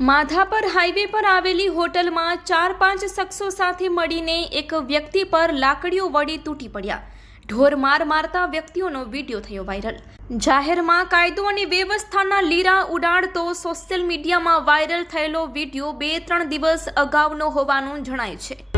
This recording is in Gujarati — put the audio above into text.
માધાપર હાઈવે પર આવેલી હોટલમાં 4-5 શખ્સો સાથે મળીને એક વ્યક્તિ પર લાકડીઓ વડે તૂટી પડ્યા. ઢોર માર મારતા વ્યક્તિઓનો વિડીયો થયો વાયરલ. જાહેરમાં કાયદો અને વ્યવસ્થાના લીરા ઉડાડતો સોશિયલ મીડિયામાં વાયરલ થયેલો વિડીયો 2-3 દિવસ અગાઉનો હોવાનું જણાય છે.